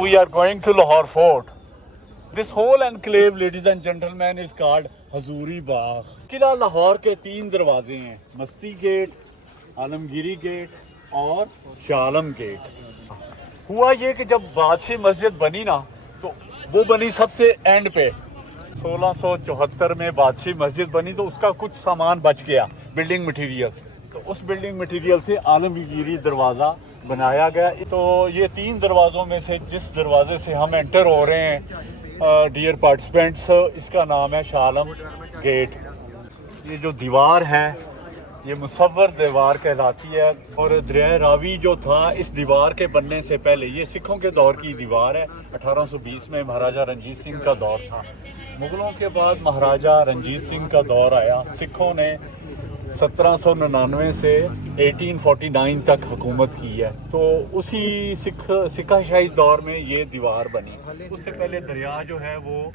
We are going to Lahore Fort. This whole enclave, ladies and gentlemen, is called Hazuri Bagh. किला लाहौर के 3 दरवाजे हैं, मस्ती gate, Alamgiri gate और शालम gate. हुआ ये कि जब बादशाही मस्जिद बनी ना, तो वो बनी सबसे एंड पे। 1674 में बादशाही मस्जिद बनी तो उसका कुछ सामान बच गया, बिल्डिंग मटेरियल। तो उस बिल्डिंग मटेरियल से आलमगीरी दरवाज़ा बनाया गया। तो ये 3 दरवाज़ों में से जिस दरवाजे से हम एंटर हो रहे हैं डियर पार्टिसिपेंट्स, इसका नाम है शालम गेट। ये जो दीवार है ये मुसव्वर दीवार कहलाती है। और दरिया रावी जो था इस दीवार के बनने से पहले, ये सिखों के दौर की दीवार है। 1820 में महाराजा रंजीत सिंह का दौर था। मुग़लों के बाद महाराजा रंजीत सिंह का दौर आया। सिखों ने 1799 से 1849 तक हुकूमत की है। तो उसी सिक्काशाही दौर में ये दीवार बनी। उससे पहले दरिया जो है वो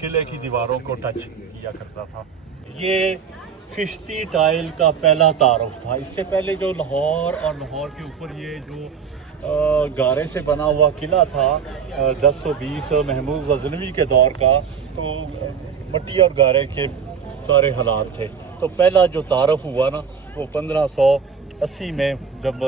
किले की दीवारों को टच किया करता था। ये खिश्ती टाइल का पहला तारुफ था। इससे पहले जो लाहौर और लाहौर के ऊपर ये जो गारे से बना हुआ किला था 1020 महमूद गजनवी के दौर का, तो मट्टी और गारे के सारे हालात थे। तो पहला जो तारुफ हुआ ना वो 1580 में, जब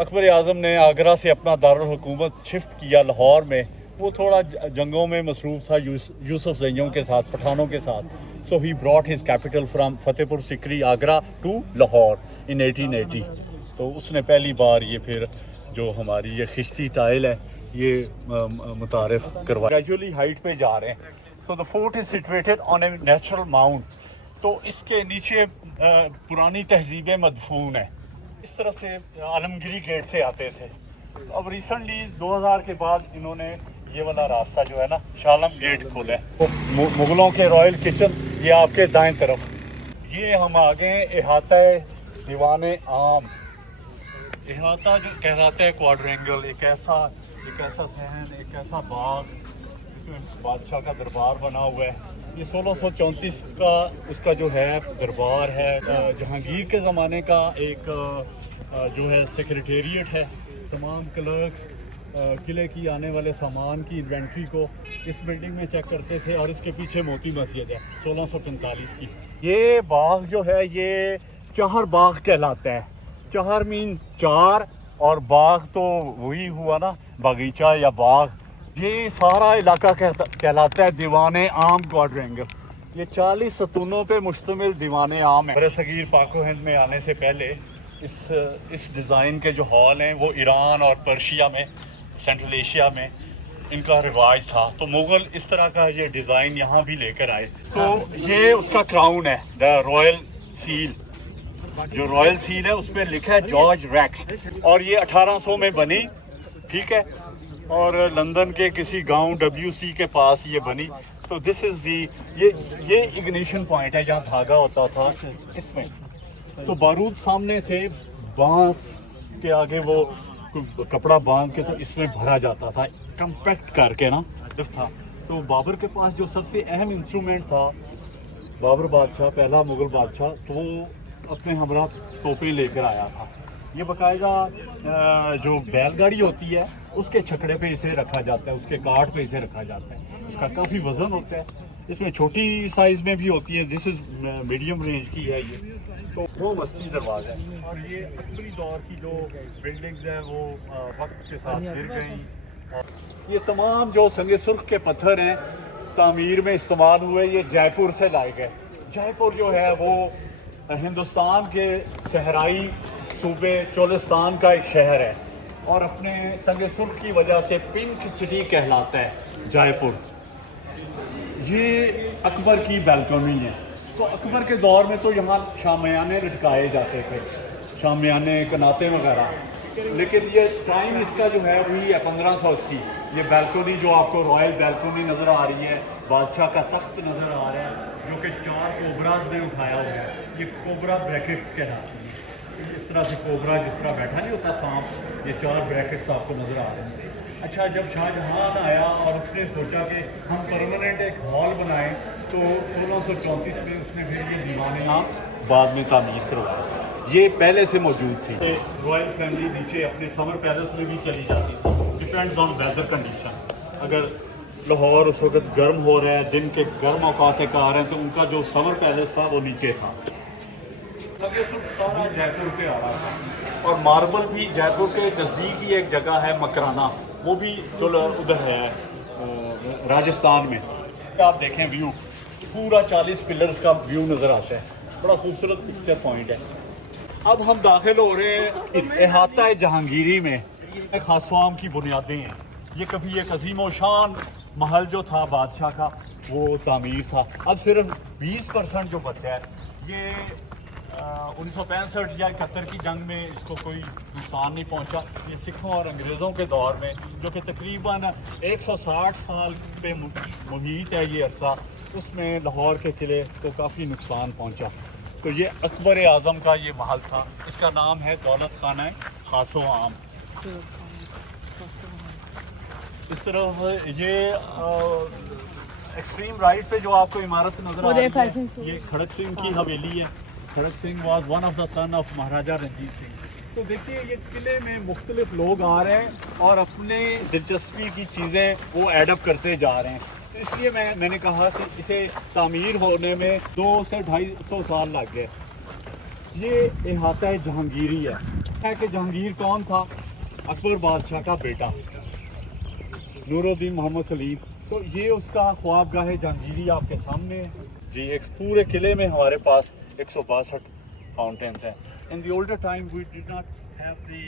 अकबर आज़म ने आगरा से अपना दारुल हुकूमत शिफ्ट किया लाहौर में। वो थोड़ा जंगों में मसरूफ़ था यूसुफ ज़ैयों के साथ, पठानों के साथ। So he brought his capital from Fatehpur Sikri Agra to Lahore in 1880। तो उसने पहली बार ये फिर जो हमारी ये खिश्ती टाइल है ये मुतारिफ करवाया। ग्रेजुअली हाइट पे जा रहे हैं। So the fort is situated on a natural mount. तो इसके नीचे पुरानी तहजीबें मदफून है। इस तरफ से आलमगीरी गेट से आते थे। अब रिसेंटली 2000 के बाद इन्होंने ये वाला रास्ता जो है ना शालम गेट खोला है। मुग़लों के रॉयल किचन ये आपके दाएं तरफ। ये हम आ गए इहाता दीवान आम। इहाता जो कहलाता है क्वाड्रेंगल, एक ऐसा सहन, एक ऐसा बाग, इसमें बादशाह का दरबार बना हुआ है। ये 1634 का उसका जो है दरबार है। जहांगीर के ज़माने का एक जो है सेक्रेटेरिएट है। तमाम क्लर्क्स किले की आने वाले सामान की इन्वेंट्री को इस बिल्डिंग में चेक करते थे। और इसके पीछे मोती मस्जिद है 1645 की। ये बाग जो है ये चार बाग कहलाता है। चार मीन 4 और बाग तो वही हुआ ना, बागीचा या बाग। ये सारा इलाका कहलाता है दीवान आम क्वाड्रेंगल। ये 40 सतूनों पे मुश्तमिल दीवान आम है। बरसगीर पाको हिंद में आने से पहले इस डिज़ाइन के जो हॉल हैं वो ईरान और पर्शिया में, सेंट्रल एशिया में इनका रिवाज था। तो मुग़ल इस तरह का ये डिज़ाइन यहाँ भी लेकर आए। तो ये उसका क्राउन है, द रॉयल सील। जो रॉयल सील है उस पर लिखा है जॉर्ज रैक्स। और ये 1800 में बनी, ठीक है। और लंदन के किसी गांव WC के पास ये बनी। तो दिस इज़ दी ये इग्निशन पॉइंट है जहाँ धागा होता था इसमें। तो बारूद सामने से बांस के आगे वो कपड़ा बांध के तो इसमें भरा जाता था, कंपैक्ट करके ना था। तो बाबर के पास जो सबसे अहम इंस्ट्रूमेंट था, बाबर बादशाह पहला मुग़ल बादशाह, तो वो अपने हमरा तोपें लेकर आया था। ये बाकायदा जो बैलगाड़ी होती है उसके छकड़े पे इसे रखा जाता है, उसके काट पे इसे रखा जाता है। इसका काफ़ी वज़न होता है। इसमें छोटी साइज़ में भी होती है। दिस इज़ मीडियम रेंज की है ये। तो वो मस्ती दरवाज़ा है। और ये अकबरी दौर की जो बिल्डिंग्स हैं वो वक्त के साथ गिर गई। ये तमाम जो संगे सुर्ख के पत्थर हैं तामीर में इस्तेमाल हुए, ये जयपुर से लाए गए। जयपुर जो है वो हिंदुस्तान के सहराई सूबे चोलिस्तान का एक शहर है और अपने संगे सुर्ख की वजह से पिंक सिटी कहलाता है जयपुर। ये अकबर की बैल्कनी है। तो अकबर के दौर में तो यहाँ शामियाने लटकाए जाते थे, शामियाने, कनाते वगैरह। लेकिन ये टाइम इसका जो है वही है 1580। ये बैल्कनी जो आपको रॉयल बैल्कनी नज़र आ रही है, बादशाह का तख्त नज़र आ रहा है जो कि 4 कोबराज ने उठाया हुआ है। ये कोबरा ब्रैकेट्स कहलाती हैं। इस तरह से कोबरा जिस तरह बैठा नहीं होता सांप, ये 4 ब्रैकेट्स आपको नज़र आ रहे हैं। अच्छा, जब शाहजहां आया और उसने सोचा कि हम परमानेंट एक हॉल बनाएं, तो 1634 में उसने फिर ये दीवान आम बाद में तामीर करवाया। ये पहले से मौजूद थी। रॉयल फैमिली नीचे अपने समर पैलेस में भी चली जाती थी। Depends on whether condition. اگر لاہور اس وقت گرم ہو رہا ہے, دن کے گرم اوقات کا آ رہے ہیں, تو ان کا جو سمر پیلس تھا وہ نیچے تھا. سارا جے پور سے آ رہا تھا, اور ماربل بھی جے پور کے نزدیک ہی ایک جگہ ہے مکرانہ, وہ بھی جو ادھر ہے راجستھان میں. آپ دیکھیں ویو پورا 40 پلرز کا ویو نظر آتا ہے, بڑا خوبصورت پکچر پوائنٹ ہے. اب ہم داخل ہو رہے ہیں احاطہ جہانگیری میں. خاصوام کی بنیادیں ہیں. یہ کبھی ایک عظیم و شان محل جو تھا بادشاہ کا وہ تعمیر تھا. اب صرف 20% جو بچا ہے. یہ 1965 یا 71 کی جنگ میں اس کو کوئی نقصان نہیں پہنچا. یہ سکھوں اور انگریزوں کے دور میں, جو کہ تقریباً 160 سال پہ محیط ہے یہ عرصہ, اس میں لاہور کے قلعے کو کافی نقصان پہنچا. تو یہ اکبر اعظم کا یہ محل تھا. اس کا نام ہے دولت خانہ خاص و عام. اس طرح یہ ایکسٹریم رائٹ پہ جو آپ کو عمارت نظر آ رہی ہے, یہ کھڑک سنگھ کی حویلی ہے. Kharak Singh was one of the son of Maharaja Ranjit Singh. تو دیکھیے یہ قلعے میں مختلف لوگ آ رہے ہیں اور اپنے دلچسپی کی چیزیں وہ ایڈ اپ کرتے جا رہے ہیں. تو اس لیے میں نے کہا کہ اسے تعمیر ہونے میں 200 سے 250 سال لگ گئے. یہ احاطہ جہانگیری ہے کہ جہانگیر کون تھا؟ اکبر بادشاہ کا بیٹا نور الدین محمد سلیم. تو یہ اس کا خوابگاہ جہانگیری آپ کے سامنے ہے جی. ایک پورے قلعے میں ہمارے پاس 162 فاؤنٹینس ہیں. In the older time we did not have the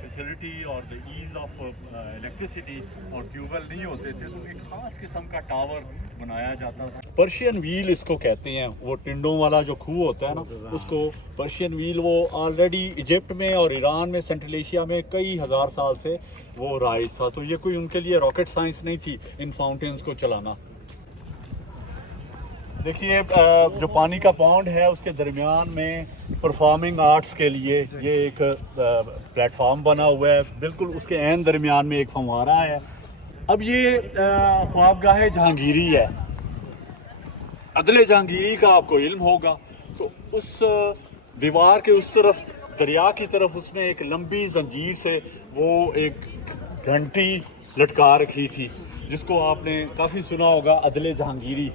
facility or the ease of electricity اور ٹیوبویل نہیں ہوتے تھے, تو ایک خاص قسم کا ٹاور بنایا جاتا تھا. پرشین ویل اس کو کہتے ہیں. وہ ٹنڈوں والا جو کھوہ ہوتا ہے نا, اس کو پرشین ویل. وہ آلریڈی ایجپٹ میں اور ایران میں, سینٹرل ایشیا میں کئی ہزار سال سے وہ رائج تھا. تو یہ کوئی ان کے لیے راکٹ سائنس نہیں تھی ان فاؤنٹینس کو چلانا. دیکھیے جو پانی کا پونڈ ہے اس کے درمیان میں پرفارمنگ آرٹس کے لیے یہ ایک پلیٹ فارم بنا ہوا ہے. بالکل اس کے عین درمیان میں ایک فوارہ ہے. اب یہ خوابگاہ جہانگیری ہے. عدل جہانگیری کا آپ کو علم ہوگا. تو اس دیوار کے اس طرف دریا کی طرف اس نے ایک لمبی زنجیر سے وہ ایک گھنٹی لٹکا رکھی تھی, جس کو آپ نے کافی سنا ہوگا, عدل جہانگیری.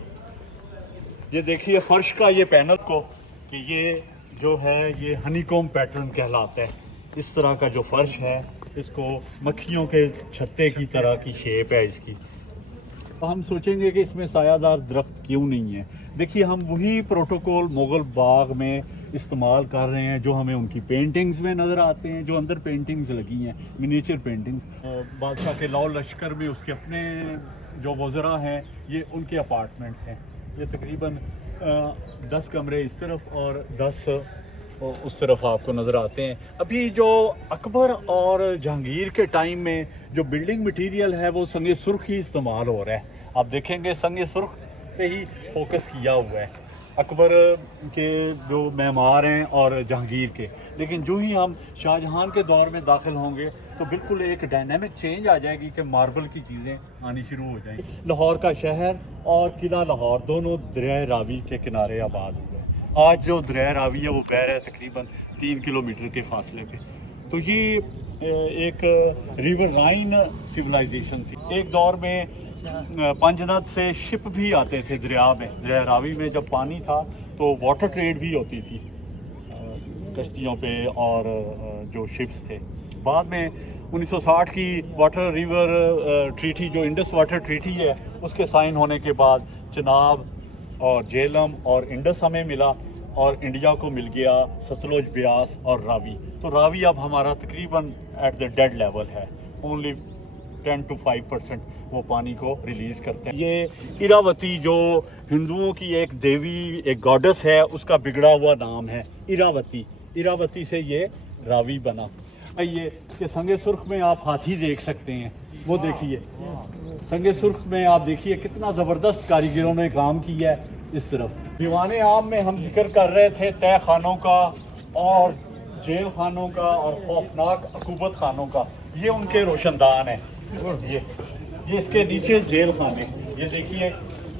یہ دیکھیے فرش کا یہ پینل کو, کہ یہ جو ہے یہ ہنی کوم پیٹرن کہلاتا ہے. اس طرح کا جو فرش ہے اس کو مکھیوں کے چھتے کی طرح کی شیپ ہے اس کی. ہم سوچیں گے کہ اس میں سایہ دار درخت کیوں نہیں ہے. دیکھیے ہم وہی پروٹوکول مغل باغ میں استعمال کر رہے ہیں جو ہمیں ان کی پینٹنگز میں نظر آتے ہیں. جو اندر پینٹنگز لگی ہیں, منیچر پینٹنگز. بادشاہ کے لاؤ لشکر میں اس کے اپنے جو وزراء ہیں, یہ ان کے اپارٹمنٹس ہیں. یہ تقریباً 10 کمرے اس طرف اور 10 اس طرف آپ کو نظر آتے ہیں. ابھی جو اکبر اور جہانگیر کے ٹائم میں جو بلڈنگ مٹیریل ہے وہ سنگ سرخ ہی استعمال ہو رہا ہے. آپ دیکھیں گے سنگ سرخ پہ ہی فوکس کیا ہوا ہے اکبر کے جو معمار ہیں اور جہانگیر کے. لیکن جو ہی ہم شاہ جہاں کے دور میں داخل ہوں گے تو بالکل ایک ڈائنامک چینج آ جائے گی کہ ماربل کی چیزیں آنی شروع ہو جائیں گی. لاہور کا شہر اور قلعہ لاہور دونوں دریائے راوی کے کنارے آباد ہوئے ہیں. آج جو دریائے راوی ہے وہ بہہ رہا ہے تقریباً 3 کلومیٹر کے فاصلے پہ. تو یہ ایک ریور رائن سویلائزیشن تھی. ایک دور میں پنجنت سے شپ بھی آتے تھے دریا میں. دریائے راوی میں جب پانی تھا تو واٹر ٹریڈ بھی ہوتی تھی کشتیوں پہ اور جو شپس تھے. بعد میں 1960 کی واٹر ریور ٹریٹی جو انڈس واٹر ٹریٹی ہے اس کے سائن ہونے کے بعد چناب اور جہلم اور انڈس ہمیں ملا, اور انڈیا کو مل گیا ستلج, بیاس اور راوی. تو راوی اب ہمارا تقریباً ایٹ دا ڈیڈ لیول ہے. اونلی 10 to 5% وہ پانی کو ریلیز کرتے ہیں. یہ ایراوتی جو ہندوؤں کی ایک دیوی, ایک گاڈس ہے, اس کا بگڑا ہوا نام ہے ایراوتی. ایراوتی سے یہ راوی بنا. یہ کہ سنگ سرخ میں آپ ہاتھی دیکھ سکتے ہیں. وہ دیکھیے سنگ سرخ میں آپ دیکھیے کتنا زبردست کاریگروں نے کام کیا ہے. اس طرف دیوان عام میں ہم ذکر کر رہے تھے تہ خانوں کا اور جیل خانوں کا اور خوفناک عقوبت خانوں کا. یہ ان کے روشن دان ہیں. یہ اس کے نیچے جیل خانے, یہ دیکھیے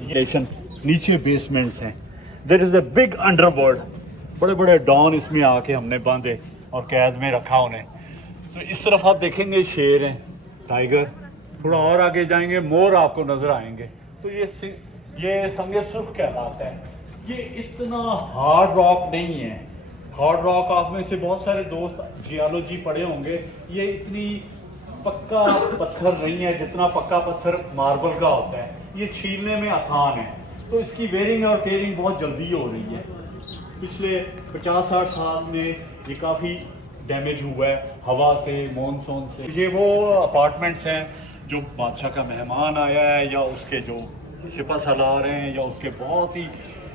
یہ نیچے بیسمنٹس ہیں. دیر از اے بگ انڈر ورلڈ. بڑے بڑے ڈان اس میں آ کے ہم نے باندھے اور قید میں رکھا انہیں. تو اس طرف آپ دیکھیں گے شیر ہیں, टाइगर, थोड़ा और आगे जाएंगे मोर आपको नजर आएंगे। तो ये संगे सुर्ख कहलाता है। ये इतना हार्ड रॉक नहीं है। हार्ड रॉक आप में से बहुत सारे दोस्त जियोलॉजी पढ़े होंगे, ये इतनी पक्का पत्थर नहीं है जितना पक्का पत्थर मार्बल का होता है। ये छीलने में आसान है, तो इसकी वेयरिंग और टेयरिंग बहुत जल्दी हो रही है। पिछले 50-60 साल में ये काफ़ी डैमेज हुआ है हवा से, मॉनसून से। ये वो अपार्टमेंट्स हैं जो बादशाह का मेहमान आया है या उसके जो सिपा सालार हैं या उसके बहुत ही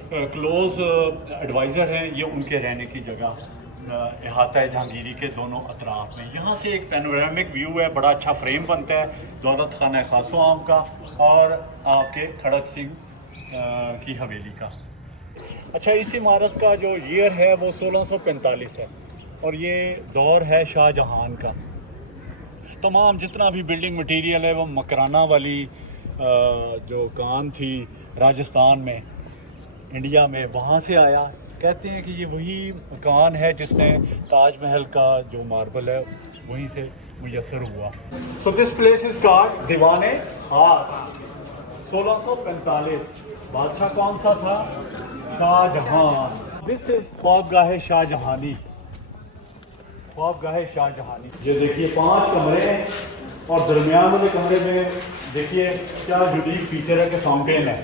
क्लोज एडवाइज़र हैं, ये उनके रहने की जगह अहाता है जहांगीरी के दोनों अतराफ में। यहाँ से एक पैनोरामिक व्यू है, बड़ा अच्छा फ्रेम बनता है दौलत खाना खासो आम का और आपके खड़क सिंह की हवेली का। अच्छा, इस इमारत का जो ईयर है वो 1645 है और ये दौर है शाहजहां का। तमाम जितना भी बिल्डिंग मटेरियल है वो मकराना वाली जो कान थी राजस्थान में, इंडिया में, वहाँ से आया। कहते हैं कि ये वही मकान है जिसने ताजमहल का जो मार्बल है वहीं से मुयसर हुआ। So this place is called Diwane Khas. 1645। बादशाह कौन सा था? शाहजहां। This is Khwabgah Shahjahani. ख्वाबगाह शाहजहानी। ये देखिए 5 कमरे हैं और दरमियान वाले कमरे में देखिए क्या यूनिक फीचर है कि फाउंटेन है।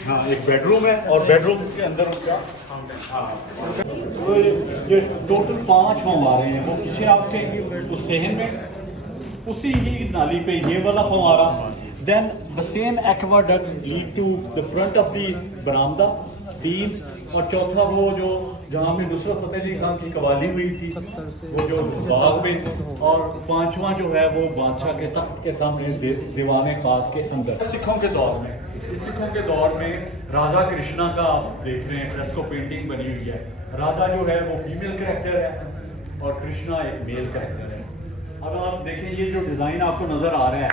हाँ, एक बेडरूम है और बेडरूम के अंदर उनका तो ये टोटल 5 फंवारे हैं। वो पीछे आपके उस सहन में उसी ही नाली पे ये वाला फंवारा, then the same aqueduct lead to the front of the बरामदा 3, और चौथा वो जो जहाँ में नुसरत फतेह अली खान की कवाली हुई थी वो जो बाग में, और 5वां जो है वो बादशाह के तख्त के सामने दीवाने खास के अंदर। सिखों के दौर में राजा कृष्णा का आप देख रहे हैं, फ्रेस्को पेंटिंग बनी हुई है। राजा जो है वो फीमेल कैरेक्टर है और कृष्णा एक मेल कैरेक्टर है। अब आप देखें ये जो डिज़ाइन आपको नज़र आ रहा है,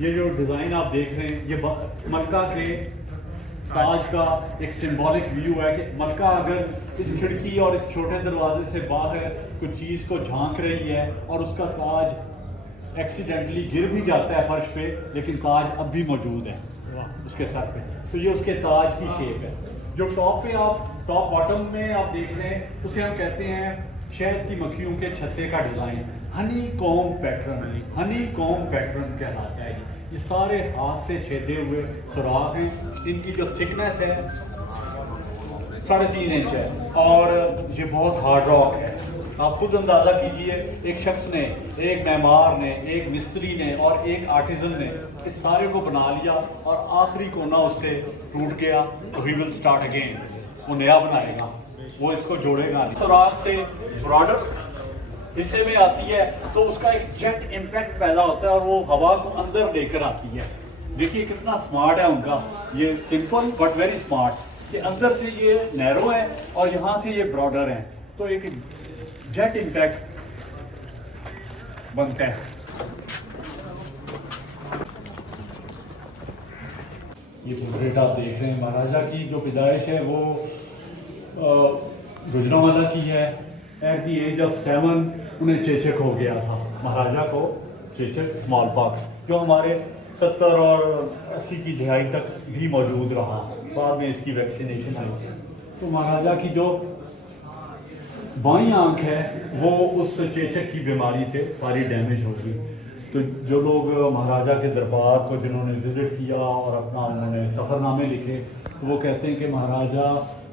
ये जो डिज़ाइन आप देख रहे हैं, ये मक्का के ताज का एक सिंबॉलिक व्यू है कि मक्का अगर इस खिड़की और इस छोटे दरवाजे से बाहर कुछ चीज़ को झांक रही है और उसका ताज एक्सीडेंटली गिर भी जाता है फर्श पे, लेकिन ताज अब भी मौजूद है उसके सर पे, तो ये उसके ताज की शेप है। जो टॉप पे आप टॉप बॉटम में आप देख रहे हैं उसे हम कहते हैं शहद की मक्खियों के छत्ते का design, Honey comb pattern. Honey comb pattern कहलाता है। ये सारे हाथ से छेदे हुए सुराख हैं। इनकी जो थिकनेस है 3.5 इंच है और ये बहुत हार्ड रॉक है। आप खुद अंदाज़ा कीजिए, एक शख्स ने, एक मेमार ने, एक मिस्त्री ने और एक आर्टिजन ने इस सारे को बना लिया और आखिरी कोना उससे टूट गया तो ही विल स्टार्ट अगेन। वो नया बनाएगा, वो इसको जोड़ेगा नहीं। सुराख से बॉर्डर हिस्से में आती है तो उसका एक जेट इम्पैक्ट पैदा होता है और वो हवा को अंदर लेकर आती है। देखिए कितना स्मार्ट है उनका, ये सिंपल बट वेरी स्मार्ट। कि अंदर से ये नैरो है और यहाँ से ये ब्रॉडर है, तो एक जेट इम्पैक्ट बनता है। ये पोर्ट्रेट आप देख रहे हैं, महाराजा की जो पैदाइश है वो गुजरांवाला की है। एट द एज ऑफ 7 उन्हें चेचक हो गया था, महाराजा को चेचक, स्मॉल पॉक्स, जो हमारे 70 और 80 की दहाई तक भी मौजूद रहा। बाद में इसकी वैक्सीनेशन आई। तो महाराजा की जो बाईं आंख है वो उस चेचक की बीमारी से सारी डैमेज हो गई। तो जो लोग महाराजा के दरबार को जिन्होंने विज़िट किया और अपना उन्होंने सफ़रनामे लिखे, तो वो कहते हैं कि महाराजा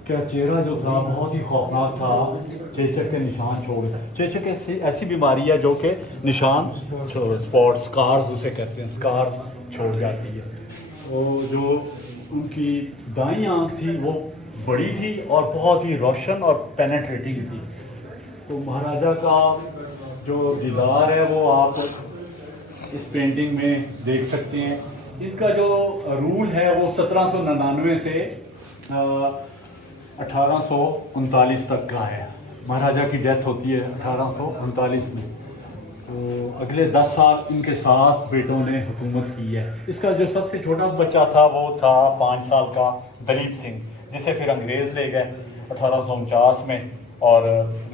का चेहरा जो था बहुत ही खौफनाक था, चेचक के निशान छोड़। चेचक ऐसी बीमारी है जो कि निशान, स्पॉट, स्कार्स उसे कहते हैं, स्कार्स छोड़ जाती है। तो जो उनकी दाईं आंख थी वो बड़ी थी और बहुत ही रोशन और पेनेट्रेटिंग थी। तो महाराजा का जो दीदार है वो आप इस पेंटिंग में देख सकते हैं। इनका जो रूल है वो 1799 से 1839 तक का है। महाराजा की डेथ होती है 1839 में। तो अगले 10 साल इनके 7 बेटों ने हुकूमत की है। इसका जो सबसे छोटा बच्चा था वो था 5 साल का दलीप सिंह, जिसे फिर अंग्रेज़ ले गए 1849 में, और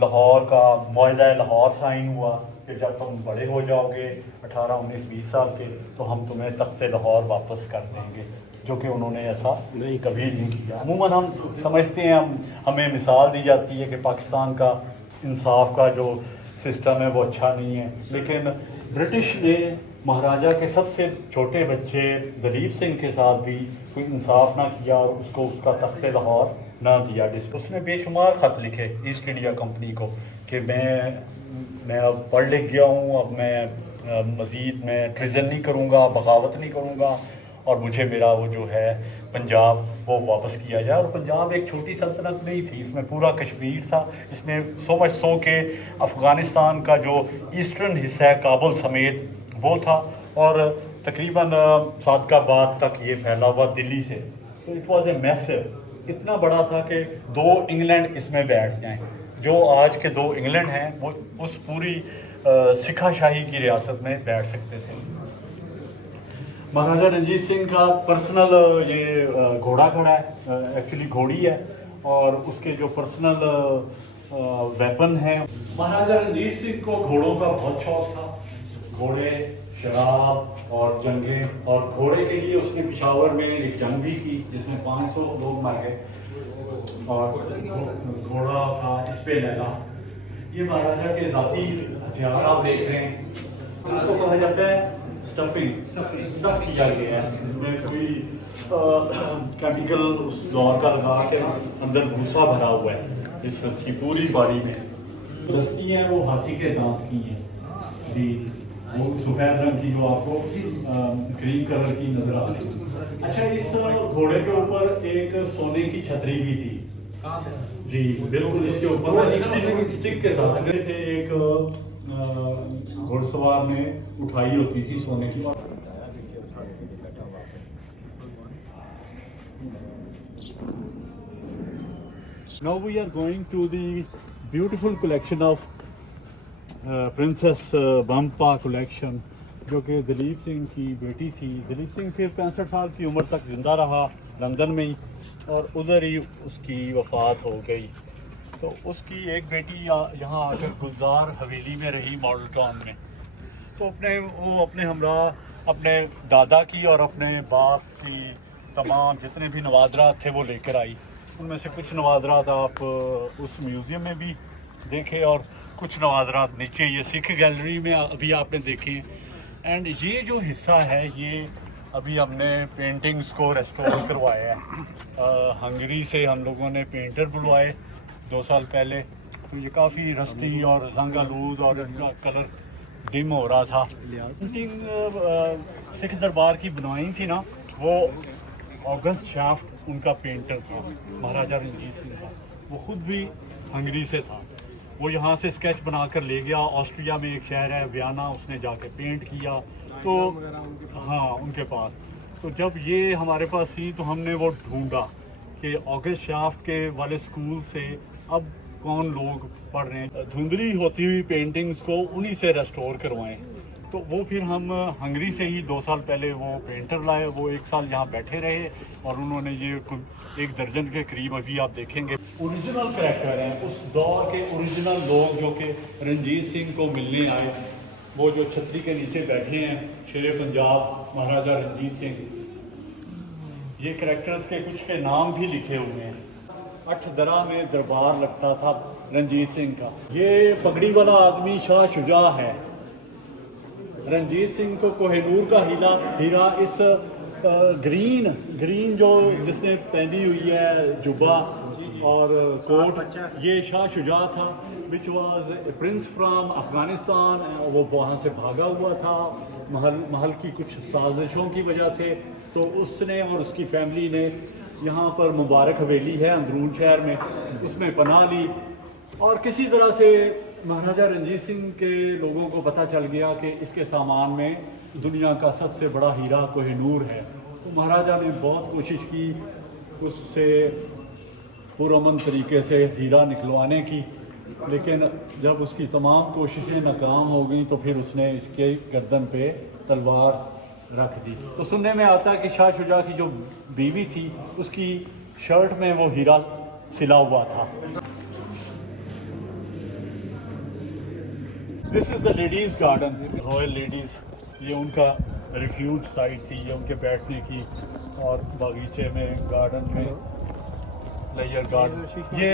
लाहौर का मुआहदा लाहौर साइन हुआ کہ جب تم بڑے ہو جاؤ گے 18 19 20 سال کے تو ہم تمہیں تخت لاہور واپس کر دیں گے، جو کہ انہوں نے ایسا کبھی نہیں کیا۔ عموماً ہم سمجھتے ہیں، ہمیں مثال دی جاتی ہے کہ پاکستان کا انصاف کا جو سسٹم ہے وہ اچھا نہیں ہے، لیکن برٹش نے مہاراجہ کے سب سے چھوٹے بچے دلیپ سنگھ کے ساتھ بھی کوئی انصاف نہ کیا اور اس کو اس کا تخت لاہور نہ دیا۔ اس نے بے شمار خط لکھے ایسٹ انڈیا کمپنی کو کہ میں اب پڑھ لکھ گیا ہوں، اب میں مزید میں ٹریزن نہیں کروں گا، بغاوت نہیں کروں گا، اور مجھے میرا وہ جو ہے پنجاب وہ واپس کیا جائے۔ اور پنجاب ایک چھوٹی سلطنت نہیں تھی، اس میں پورا کشمیر تھا، اس میں سو مچ سو کہ افغانستان کا جو ایسٹرن حصہ ہے کابل سمیت وہ تھا، اور تقریباً صادق آباد تک یہ پھیلا ہوا دلی سے۔ تو اٹ واز اے میسو، اتنا بڑا تھا کہ 2 انگلینڈ اس میں بیٹھ جائیں۔ جو آج کے 2 انگلینڈ ہیں وہ اس پوری سکھا شاہی کی ریاست میں بیٹھ سکتے تھے۔ مہاراجہ رنجیت سنگھ کا پرسنل یہ گھوڑا کھڑا ہے، ایکچولی گھوڑی ہے، اور اس کے جو پرسنل ویپن ہیں۔ مہاراجہ رنجیت سنگھ کو گھوڑوں کا بہت شوق تھا، گھوڑے، شراب اور جنگیں، اور گھوڑے کے لیے اس نے پشاور میں ایک جنگ بھی کی جس میں 500 لوگ مر گئے، اور گھوڑا تھا اس پہ لیلا۔ یہ مہاراجہ کے ذاتی ہتھیار آپ دیکھ رہے ہیں، اس کو کہا جاتا ہے اسٹف کیا گیا ہے، اس میں کوئی کیمیکل اس دور کا لگا کے اندر بھوسا بھرا ہوا ہے اس کی پوری باڈی میں۔ دستی ہیں وہ ہاتھی کے دانت کی ہیں جی، وہ سفید رنگ کی جو آپ کو گرین کلر کی نظر آ رہی ہے۔ اچھا، اس گھوڑے کے اوپر ایک سونے کی چھتری بھی تھی جی، بالکل اس کے اوپر اسٹک کے ساتھ اگر سے ایک گھوڑ سوار نے اٹھائی ہوتی تھی سونے کی۔ Now we are going to the beautiful collection of Princess Bampa collection، جو کہ دلیپ سنگھ کی بیٹی تھی۔ دلیپ سنگھ پھر 65 سال کی عمر تک زندہ رہا لندن میں ہی، اور ادھر ہی اس کی وفات ہو گئی۔ تو اس کی ایک بیٹی یہاں آ کر گلزار حویلی میں رہی ماڈل ٹاؤن میں، تو وہ اپنے ہمراہ اپنے دادا کی اور اپنے باپ کی تمام جتنے بھی نوادرات تھے وہ لے کر آئی۔ ان میں سے کچھ نوادرات آپ اس میوزیم میں بھی دیکھے، اور کچھ نوادرات نیچے یہ سکھ گیلری میں ابھی آپ نے دیکھے۔ اینڈ یہ جو حصہ ہے یہ ابھی ہم نے پینٹنگز کو ریسٹور کروایا ہے، ہنگری سے ہم لوگوں نے پینٹر بلوائے 2 سال پہلے، تو یہ کافی رسٹی اور زنگ آلود اور کلر ڈم ہو رہا تھا۔ پینٹنگ سکھ دربار کی بنوائی تھی نا، وہ آگسٹ شافٹ ان کا پینٹر تھا، مہاراجہ رنجیت سنگھ کا، وہ خود بھی ہنگری سے تھا۔ وہ یہاں سے اسکیچ بنا کر لے گیا، آسٹریا میں ایک شہر ہے ویانا، اس نے جا کے پینٹ کیا، تو ہاں ان کے پاس۔ تو جب یہ ہمارے پاس تھی تو ہم نے وہ ڈھونڈا کہ آگسٹ شافٹ کے والے اسکول سے اب کون لوگ پڑھ رہے ہیں، دھندلی ہوتی ہوئی پینٹنگز کو انہی سے ریسٹور کروائیں۔ تو وہ پھر ہم ہنگری سے ہی 2 سال پہلے وہ پینٹر لائے، وہ 1 سال یہاں بیٹھے رہے، اور انہوں نے یہ 1 درجن کے قریب ابھی آپ دیکھیں گے اوریجنل کریکٹر ہیں، اس دور کے اوریجنل لوگ جو کہ رنجیت سنگھ کو ملنے آئے، وہ جو چھتری کے نیچے بیٹھے ہیں، شیر پنجاب مہاراجہ رنجیت سنگھ۔ یہ کریکٹرز کے کچھ کے نام بھی لکھے ہوئے ہیں۔ 8 درہ میں دربار لگتا تھا رنجیت سنگھ کا۔ یہ پگڑی والا آدمی شاہ شجاع ہے۔ رنجیت سنگھ کو کوہ نور کا ہیرا اس گرین جو جس نے پہنی ہوئی ہے جبہ اور کوٹ، یہ شاہ شجاع تھا، which was a prince from Afghanistan. وہ وہاں سے بھاگا ہوا تھا محل کی کچھ سازشوں کی وجہ سے، تو اس نے اور اس کی فیملی نے یہاں پر مبارک حویلی ہے اندرون شہر میں، اس میں پناہ لی، اور کسی طرح سے مہاراجہ رنجیت سنگھ کے لوگوں کو پتہ چل گیا کہ اس کے سامان میں دنیا کا سب سے بڑا ہیرا کوہ نور ہے۔ تو مہاراجہ نے بہت کوشش کی اس سے پرامن طریقے سے ہیرا نکلوانے کی، لیکن جب اس کی تمام کوششیں ناکام ہو گئیں تو پھر اس نے اس کے گردن پہ تلوار رکھ دی۔ تو سننے میں آتا ہے کہ شاہ شجاع کی جو بیوی تھی اس کی شرٹ میں وہ ہیرا سلا ہوا تھا۔ This is the ladies garden, royal ladies, ये उनका रिफ्यूज साइट थी, ये उनके बैठने की, और बागीचे में गार्डन में लेयर गार्डन। ये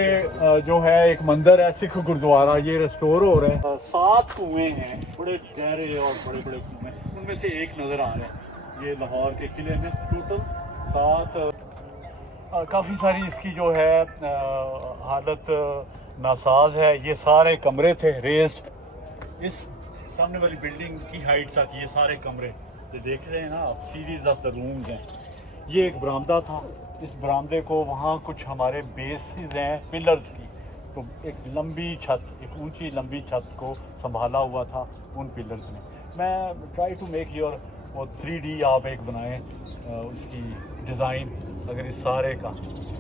जो है एक मंदिर है सिख गुरुद्वारा, ये रेस्टोर हो रहा है। 7 कुएँ हैं, बड़े गहरे और बड़े बड़े कुएँ, उनमें से एक नज़र आ रहा है। ये लाहौर के किले में टोटल 7। काफ़ी सारी इसकी जो है हालत नासाज है। ये सारे कमरे थे रेस्ड, इस सामने वाली बिल्डिंग की हाइट तक ये सारे कमरे ये देख रहे हैं ना आप, सीरीज ऑफ द रूम्स हैं। ये एक बरामदा था, इस बरामदे को वहाँ कुछ हमारे बेसिस हैं पिलर्स की, तो एक लंबी छत, एक ऊंची लंबी छत को संभाला हुआ था उन पिलर्स ने। मैं ट्राई टू मेक योर वो 3D आप एक बनाएं उसकी डिज़ाइन, अगर इस सारे का,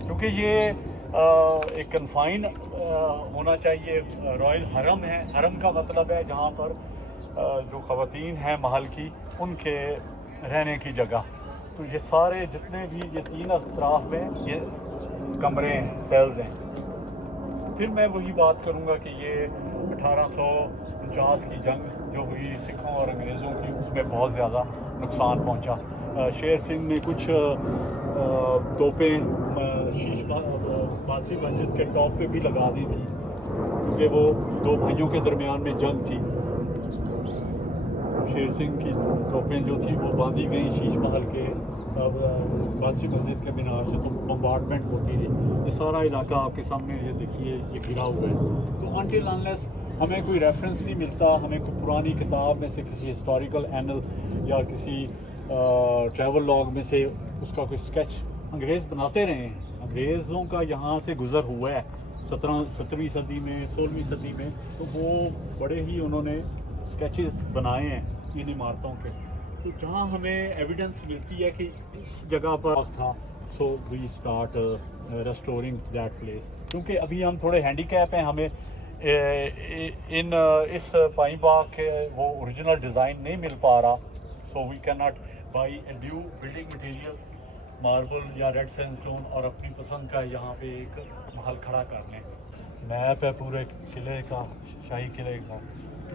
क्योंकि ये एक कन्फाइन होना चाहिए। रॉयल हरम है, हरम का मतलब है जहाँ पर जो ख़वातीन हैं महल की, उनके रहने की जगह। तो ये सारे जितने भी ये 3 अतराफ़ में ये कमरे हैं, सेल्स हैं। फिर मैं वही बात करूँगा कि ये 1849 की जंग जो हुई सिखों और अंग्रेज़ों की, उसमें बहुत ज़्यादा नुकसान पहुँचा। शेर सिंह ने कुछ तोपें शीश बासी मस्जिद के टॉप पे भी लगा दी थी, क्योंकि वो 2 भाइयों के दरमियान में जंग थी। शेर सिंह की तोपें जो थी वो बांधी गई शीश महल के बासी मस्जिद के मीनार से, तो बम्बार्डमेंट होती थी। ये सारा इलाका आपके सामने ये देखिए, ये घिरा हुआ है। तो अनटिल अनलेस हमें कोई रेफरेंस नहीं मिलता, हमें कोई पुरानी किताब में से किसी हिस्टोरिकल एनल या किसी ट्रैवल लॉग में से उसका कोई स्केच अंग्रेज़ बनाते रहे हैं। अंग्रेज़ों का यहाँ से गुज़र हुआ है 17वीं सदी में, 16वीं सदी में, तो वो बड़े ही उन्होंने स्केचेस बनाए हैं इन इमारतों के। तो जहाँ हमें एविडेंस मिलती है कि इस जगह पर था, so we start restoring that place. क्योंकि अभी हम थोड़े हैंडीकैप हैं, हमें इस पाइन बाग के वो ओरिजिनल डिज़ाइन नहीं मिल पा रहा, so we can not buy a new building material marble या रेड सैंडस्टोन और अपनी पसंद का यहाँ पे एक महल खड़ा कर लें। मैप है पूरे किले का, शाही किले का,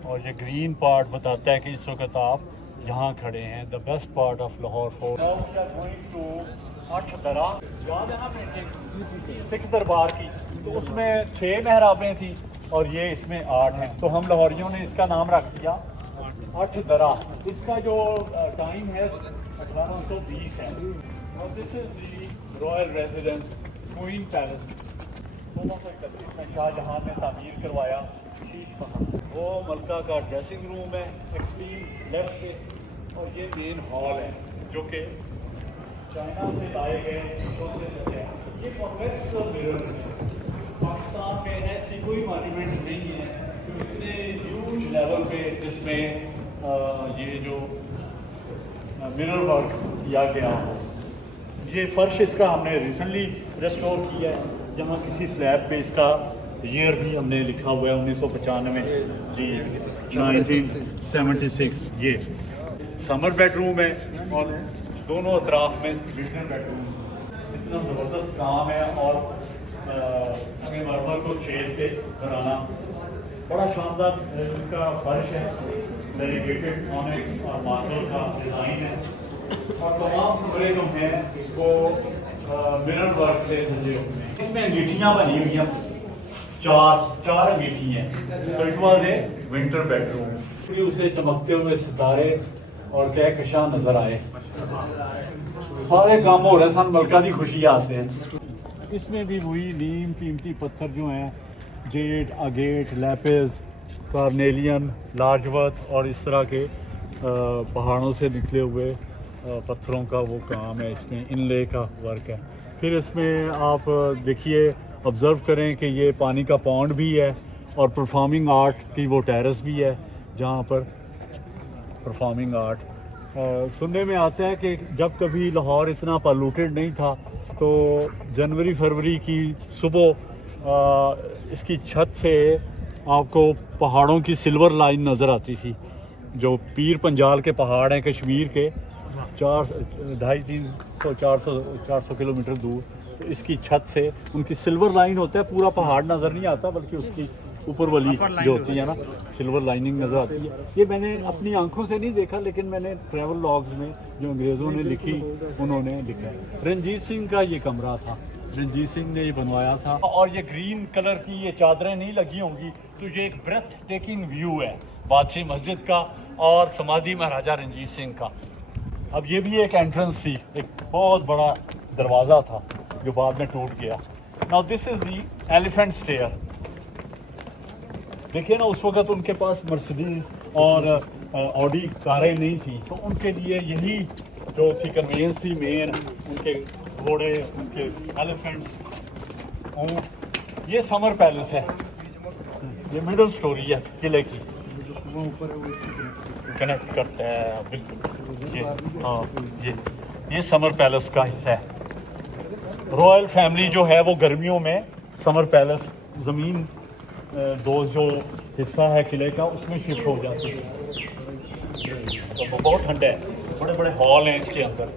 और ये ग्रीन पार्ट बताता है कि इस वक्त आप यहाँ खड़े हैं, the best part of Lahore fort. आठ दरा याद है ना पेंटिंग सिख दरबार की, तो उसमें 6 मेहराबें थी और ये इसमें 8 हैं, तो हम लाहौरियों ने इसका नाम रख दिया 8 दरा। इसका जो टाइम है 1820 है। और this is the royal residence queen palace, 1631 में शाहजहां ने तामीर करवाया शीश महल। वो मलका का ड्रेसिंग रूम है एक्सट्रीम लेफ्ट पे, और ये मेन हॉल है जो कि चाइना से लाए गए ये कॉन्वेक्स मिरर है। पाकिस्तान में ऐसी कोई मॉन्यूमेंट नहीं है जो इतने ह्यूज लेवल पे जिसमें ये जो मिरर वर्क किया गया हो। ये फर्श इसका हमने रिसेंटली रेस्टोर किया है, जहाँ किसी स्लैब पे इसका ईयर भी हमने लिखा हुआ है 1995 जी, 1976। ये समर बेडरूम है और दोनों अतराफ में विल्टन बेडरूम। इतना ज़बरदस्त काम है, और संगमरमर को छेद के बनाना बड़ा शानदार इसका फर्श है, वेरीगेटेड ऑनिक्स और मार्बल का डिज़ाइन है, और तमाम कमरे जो हैं वो मिरर वर्क से सजे हुए हैं। इसमें अंगीठियाँ बनी हुई हैं, चार अंगीठी हैं। तो it was a winter bedroom. उसे चमकते हुए सितारे और कहकशां नजर आए। सारे काम हो रहे सन, मलका की खुशी आते हैं। इसमें भी वही नीम कीमती पत्थर जो हैं, जेड, अगेट, लैपिस, कार्नेलियन, लार्जवर्थ और इस तरह के पहाड़ों से निकले हुए पत्थरों का वो काम है। इसमें इनले का वर्क है। फिर इसमें आप देखिए, ऑब्ज़र्व करें कि ये पानी का पॉन्ड भी है और परफॉर्मिंग आर्ट की वो टेरेस भी है, जहाँ पर परफॉर्मिंग आर्ट। सुनने में आता है कि जब कभी लाहौर इतना पॉल्यूटेड नहीं था, तो जनवरी फरवरी की सुबह इसकी छत से आपको पहाड़ों की सिल्वर लाइन नज़र आती थी, जो पीर पंजाल के पहाड़ हैं कश्मीर के, 400 किलोमीटर दूर। तो इसकी छत से उनकी सिल्वर लाइन होता है, पूरा पहाड़ नज़र नहीं आता, बल्कि उसकी ऊपर वाली जो होती है ना सिल्वर लाइनिंग नज़र आती है। ये मैंने अपनी आंखों से नहीं देखा, लेकिन मैंने ट्रैवल लॉग्स में जो अंग्रेज़ों ने लिखी उन्होंने लिखा। रंजीत सिंह का ये कमरा था, रंजीत सिंह ने ये बनवाया था। और ये ग्रीन कलर की ये चादरें नहीं लगी होंगी तो ये एक ब्रेथ टेकिंग व्यू है बादशाही मस्जिद का और समाधि महाराजा रंजीत सिंह का। अब ये भी एक एंट्रेंस थी, एक बहुत बड़ा दरवाज़ा था जो बाद में टूट गया। Now this is the elephant stair. देखिए ना, उस वक्त उनके पास मर्सिडीज और ऑडी कारें नहीं थी, तो उनके लिए यही जो थी कन्वेंस थी मेन, उनके घोड़े, उनके एलिफेंट्स। ये समर पैलेस है, ये मिडल स्टोरी है किले की, कनेक्ट करता है बिल्कुल। ये हाँ, ये समर पैलेस का हिस्सा है। रॉयल फैमिली जो है वो गर्मियों में समर पैलेस ज़मीन दो जो हिस्सा है किले का उसमें शिफ्ट हो जाती है। तो बहुत ठंडा है, बड़े बड़े हॉल हैं इसके अंदर।